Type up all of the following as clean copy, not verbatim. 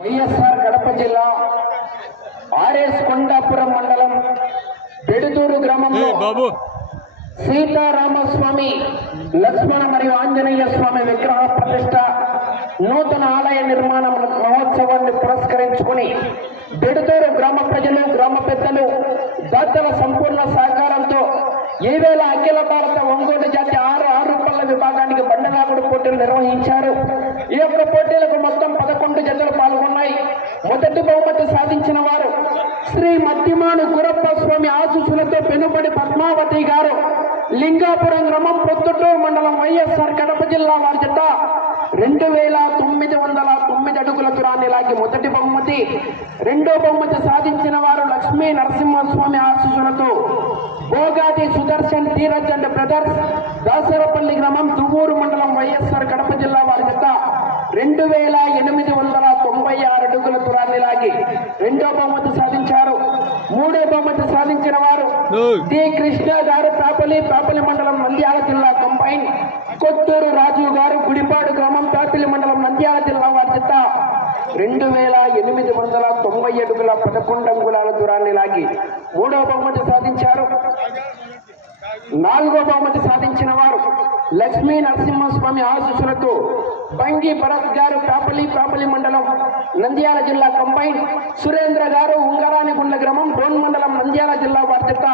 వైఎస్ఆర్ కడప జిల్లా ఆర్ఎస్ కొండాపురం మండలం బెడుదూరు గ్రామంలో సీతారామస్వామి లక్ష్మణ మరియు ఆంజనేయ స్వామి విగ్రహ ప్రతిష్ట నూతన ఆలయ నిర్మాణ మహోత్సవాన్ని పురస్కరించుకుని బెడుదూరు గ్రామ ప్రజలు గ్రామ పెద్దలు దాతల సంపూర్ణ సహకారంతో ఈవేళ అఖిల భారత ఒంగోలు జాతి ఆరు పళ్ళ విభాగానికి బండలాగుడు పోటీలు నిర్వహించారు. ఈ యొక్క పోటీలకు మొత్తం 11 జతలు పాల్గొన్నాయి. మొదటి బహుమతి సాధించిన వారు శ్రీ మద్దిమాను గురప్ప స్వామి ఆశీస్సులతో పెనుబడి పద్మావతి గారు, లింగాపురం గ్రామం, పొద్దుటూరు మండలం, వైఎస్ఆర్ కడప జిల్లా వారి జత 2909 అడుగుల దూరాన్ని లాగి మొదటి బహుమతి. రెండో బహుమతి సాధించిన వారు లక్ష్మీ నరసింహస్వామి ఆశీస్సులతో భోగాది సుదర్శన్ ధీరజ్ అండ్ బ్రదర్స్, దాసరపల్లి గ్రామం, దువ్వూరు మండలం, వైఎస్ఆర్ కడప జిల్లా వారి జత 2896 అడుగుల దూరాన్ని లాగి రెండో బహుమతి సాధించారు. మూడో బహుమతి సాధించిన వారు డి కృష్ణ గారు, పాపలి మండలం, నంద్యాల జిల్లా కంబైన్, కొత్తూరు రాజు గారు, గుడిపాడు గ్రామం, పాపలి మండలం, నంద్యాల జిల్లా వారి జత 2890 అడుగుల 11 అంగుళాల దూరాన్ని లాగి మూడో బహుమతి సాధించారు. నాలుగో బహుమతి సాధించిన వారు లక్ష్మీ నరసింహస్వామి ఆశీస్సులతో బంగి భరత్ గారు, పాపలి మండలం, నంద్యాల జిల్లా కంబైన్, సురేంద్ర గారు, ఉంగరానిగుండ్ల గ్రామం, డోన్ మండలం, నంద్యాల జిల్లా వారి జత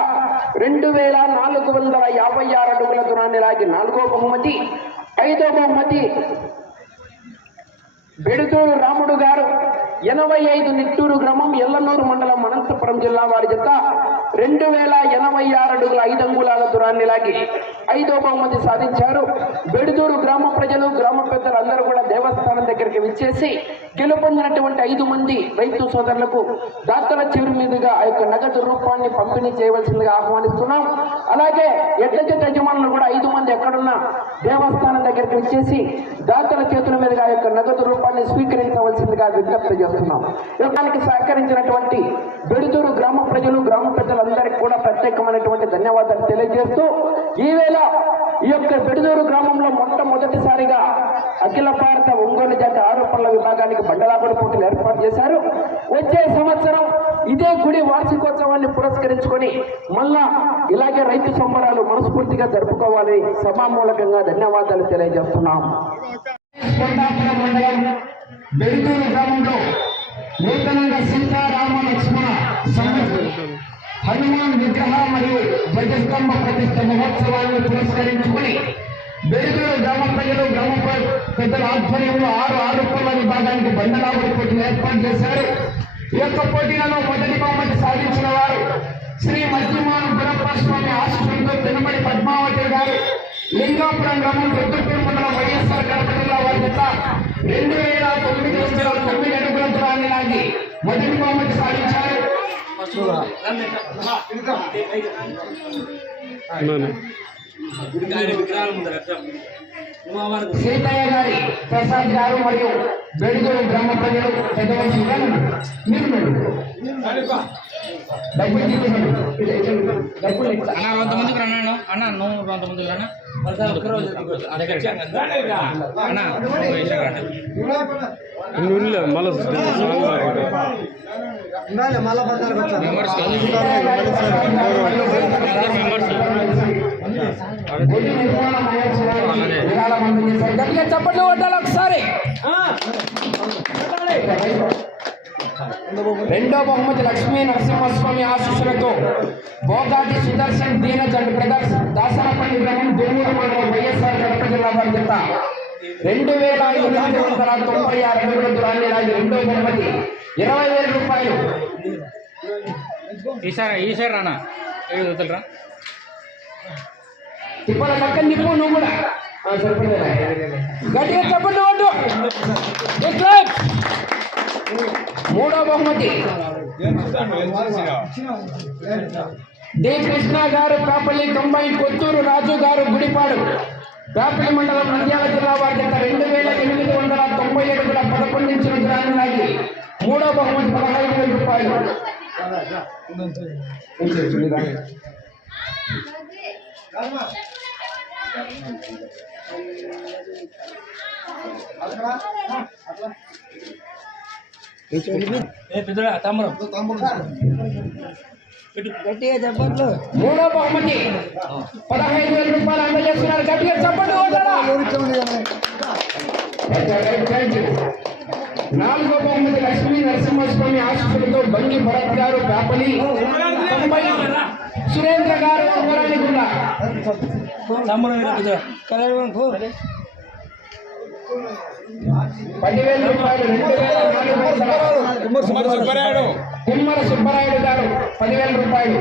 2456 అడుగుల దూరాన్ని లాగి నాలుగో బహుమతి. ఐదో బహుమతి బెడుదూరు రాముడు గారు, 85 నిట్టూరు గ్రామం, ఎల్లనూరు మండలం, అనంతపురం జిల్లా వారి జత 2086 అడుగుల 5 అంగుళాల దూరాన్ని లాగి ఐదో బహుమతి సాధించారు. బెడుదూరు గ్రామ ప్రజలు గ్రామ పెద్దలు అందరూ కూడా దేవస్థానం దగ్గరికి విచ్చేసి గెలుపొందినటువంటి 5 మంది రైతు సోదరులకు దాతల చివరి మీదుగా ఆ యొక్క నగదు రూపాన్ని పంపిణీ చేయవలసిందిగా ఆహ్వానిస్తున్నాం. అలాగే ఎడ్ల జత యజమానులు కూడా 5 మంది ఎక్కడున్నా దేవస్థానం దగ్గరికి విచ్చేసి దాతల చేతుల మీదుగా ఆ యొక్క నగదు రూపాన్ని స్వీకరించవలసిందిగా విజ్ఞప్తి చేస్తున్నాం. యుద్ధానికి సహకరించినటువంటి బెడుదూరు గ్రామ ప్రజలు గ్రామ పెద్దలందరికీ కూడా ప్రత్యేకమైనటువంటి ధన్యవాదాలు తెలియజేస్తూ ఈవేళ ఈ యొక్క బెడుదూరు గ్రామంలో మొట్టమొదటిసారిగా అఖిల భారత ఒంగోలు జాతి 6 పళ్ళ విభాగానికి బండలాగుడు పోటీలు ఏర్పాటు చేశారు. వచ్చే సంవత్సరం ఇదే గుడి వార్షికోత్సవాన్ని పురస్కరించుకొని మళ్ళా ఇలాగే రైతు సంబరాలు మనస్ఫూర్తిగా జరుపుకోవాలి. సభామూలకంగా ధన్యవాదాలు తెలియజేస్తున్నాం. బెడుదూరు గ్రామంలో నూతనంగా సీతారామ లక్ష్మణ హనుమాన్ విగ్రహ మరియు ధ్వజస్తంభ ప్రతిష్ట మహోత్సవాన్ని పురస్కరించుకుని బెడుదూరు గ్రామ ప్రజలు గ్రామ పెద్దల ఆధ్వర్యంలో 6 పళ్ళ విభాగానికి బండలాగుడు పోటీలు ఏర్పాటు చేశారు. ఈ యొక్క పోటీలలో మొదటి బహుమతి సాధించిన వారు శ్రీ మద్దిమాను గురప్ప స్వామి ఆశీస్సులతో పెనుబడి పద్మావతి గారు, లింగాపురం గ్రామం, పొద్దుటూరు మండలం, వైఎస్ఆర్ కడప జిల్లా వారి జత 2909 అడుగుల దూరాన్ని లాగి మొదటి బహుమతి సాధించారు. సీతయ్య గారి ప్రసాద్ గారు మరియు బెడుదూరు గ్రామ ప్రజలు పెద్ద మనుషులుగా కొంతమందికి అన్నాను అన్న నువ్వు కొంతమందికి అన్న చప్పట్లు కొట్టాలి ఒకసారి. రెండో బహుమతి లక్ష్మీ నరసింహస్వామి ఆశీస్సులతో భోగాది సుదర్శన్ ధీరజ్ అండ్ బ్రదర్స్, దాసరపల్లి గ్రామం, దువ్వూరు మండలం, వైఎస్ఆర్ కడప జిల్లా వారి జత 2896 అడుగుల దూరాన్ని లాగి రెండో బహుమతి 20,000 రూపాయలు. ఈసారి రానా వదులురా తిప్పల పక్కన నిప్పు నువ్వు కూడా గట్టిగా చెప్పండి ఓటు. మూడో బహుమతి డి కృష్ణ గారు, పాపల్లి కంబైన్, కొత్తూరు రాజు గారు, గుడిపాడు, పాపల్లి మండలం, నంద్యాల జిల్లా వారి జత 2890 అడుగుల 11 ఇంచుల దూరాన్ని లాగి మూడో బహుమతి 15,000 రూపాయలు. పెద్దడా తమ్ముడు మూడో బహుమతి 15,000 రూపాయలు అందజేస్తున్నారు. గట్టిగా చప్పట్లు కొట్టాలా? నాలుగో బహుమతి లక్ష్మీ నరసింహస్వామి ఆశీస్సులతో బంగి భరత్ గారు పేపలి 90, సురేంద్ర గారు వరానిగుండ. తమ్ముడు 10,000 రూపాయలు 2,400. కుమ్మర సుబ్బరాయుడు గారు 10,000 రూపాయలు.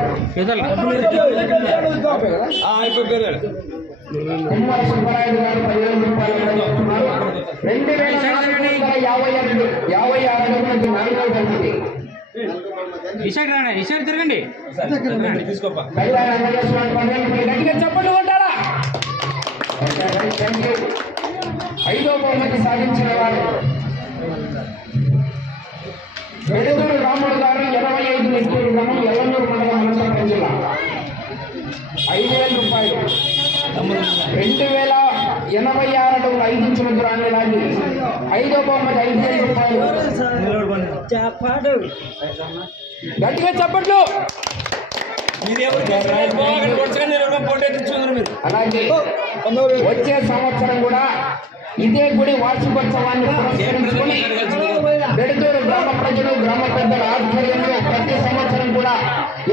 కుమ్మర సుబ్బరాయుడు గారు 10,000 రూపాయలు అందజేస్తున్నారు. 2,456 అడుగులకు నాలుగో బహుమతి ఈసారి తిరగండి తీసుకోపా. కళ్యాణ అందజేస్తున్నారు. 10,000 రూపాయలు. గట్టిగా చప్పట్లు కొట్టారా? Thank you. ఐదో బహుమతి సాధించిన వారు వెడుదూరు రాముడు గారు 85 నెట్టూరు గ్రామం ఎల్లన్నూరు మండలం అనంతపురం జిల్లా 5,000 రూపాయలు. 2,086 అడుగుల 5 ఇంచుల దూరాన్ని లాగి ఐదో బహుమతి 5,000 రూపాయలు. గట్టిగా చప్పట్లు. అలాగే వచ్చే సంవత్సరం కూడా ఇదే గుడి వార్షికోత్సవాన్ని పురస్కరించుకుని వెడుతూరు గ్రామ ప్రజలు గ్రామ పెద్దల ఆధ్వర్యంలో ప్రతి సంవత్సరం కూడా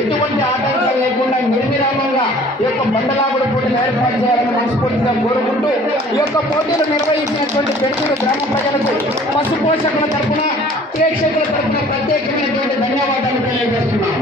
ఎటువంటి ఆటంకాలు లేకుండా నిర్విరామంగా ఈ యొక్క బండలాగుడు పోటీలు ఏర్పాటు చేయాలని మనస్ఫూర్తిగా కోరుకుంటూ ఈ యొక్క పోటీలు నిర్వహించినటువంటి వెడుతూరు గ్రామ ప్రజలకు పశు పోషకుల తరఫున ప్రేక్షకుల తరఫున ప్రత్యేకమైనటువంటి ధన్యవాదాలు తెలియజేస్తున్నాం.